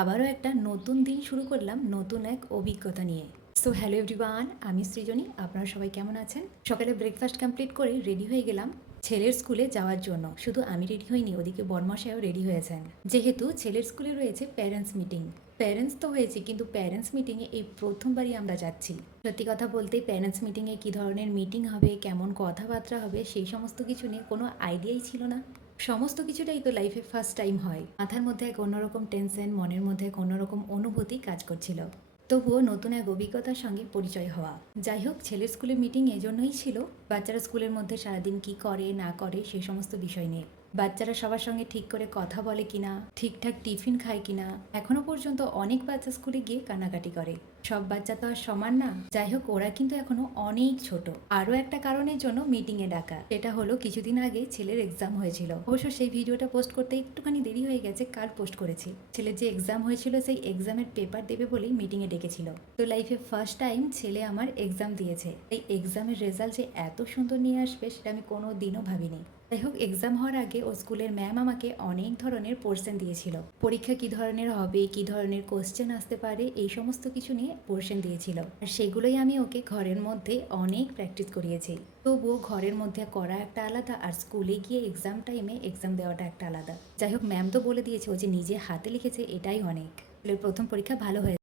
আবারও একটা নতুন দিন শুরু করলাম নতুন এক অভিজ্ঞতা নিয়ে। সো হ্যালো এভরিওয়ান, আমি সৃজনী। আপনারা সবাই কেমন আছেন? সকালে ব্রেকফাস্ট কমপ্লিট করে রেডি হয়ে গেলাম ছেলের স্কুলে যাওয়ার জন্য। শুধু আমি রেডি হইনি, ওদিকে বরমশাইও রেডি হয়েছেন। যেহেতু ছেলের স্কুলে রয়েছে প্যারেন্টস মিটিং। প্যারেন্টস তো হয়েছে, কিন্তু প্যারেন্টস মিটিংয়ে এই প্রথমবারই আমরা যাচ্ছি। সত্যি কথা বলতে প্যারেন্টস মিটিংয়ে কী ধরনের মিটিং হবে, কেমন কথাবার্তা হবে, সেই সমস্ত কিছু নিয়ে কোনো আইডিয়াই ছিল না। সমস্ত কিছুটাই তো লাইফে ফার্স্ট টাইম হয়। মাথার মধ্যে এক অন্যরকম টেনশন, মনের মধ্যে এক অন্যরকম অনুভূতি কাজ করছিল। তবুও নতুন এক অভিজ্ঞতার সঙ্গে পরিচয় হওয়া। যাই হোক, ছেলের স্কুলের মিটিং এজন্যই ছিল বাচ্চারা স্কুলের মধ্যে সারাদিন কি করে না করে সেই সমস্ত বিষয় নিয়ে। বাচ্চারা সবার সঙ্গে ঠিক করে কথা বলে কিনা, ঠিকঠাক টিফিন খায় কিনা। এখনো পর্যন্ত অনেক বাচ্চা স্কুলে গিয়ে কান্নাকাটি করে। সব বাচ্চা তো আর সমান না। যাই হোক, ওরা কিন্তু এখনো অনেক ছোট। আরও একটা কারণের জন্য মিটিংয়ে ডাকা, সেটা হলো কিছুদিন আগে ছেলের এক্সাম হয়েছিল। অবশ্য সেই ভিডিওটা পোস্ট করতে একটুখানি দেরি হয়ে গেছে, কাল পোস্ট করেছি। ছেলের যে এক্সাম হয়েছিল সেই এক্সামের পেপার দেবে বলেই মিটিংয়ে ডেকেছিল। তো লাইফে ফার্স্ট টাইম ছেলে আমার এক্সাম দিয়েছে। এই এক্সামের রেজাল্ট যে এত সুন্দর নিয়ে আসবে সেটা আমি কোনো দিনও ভাবিনি। যাই হোক, এক্সাম হওয়ার আগে ও স্কুলের ম্যাম আমাকে অনেক ধরনের পোর্শন দিয়েছিল। পরীক্ষা কী ধরনের হবে, কী ধরনের কোশ্চেন আসতে পারে, এই সমস্ত কিছু নিয়ে পোর্শন দিয়েছিল। আর সেগুলোই আমি ওকে ঘরের মধ্যে অনেক প্র্যাকটিস করিয়েছি। তবুও ঘরের মধ্যে করা একটা আলাদা, আর স্কুলে গিয়ে এক্সাম টাইমে এক্সাম দেওয়াটা একটা আলাদা। যাই হোক, ম্যাম তো বলে দিয়েছে ও যে নিজে হাতে লিখেছে এটাই অনেক। প্রথম পরীক্ষা ভালো হয়েছে।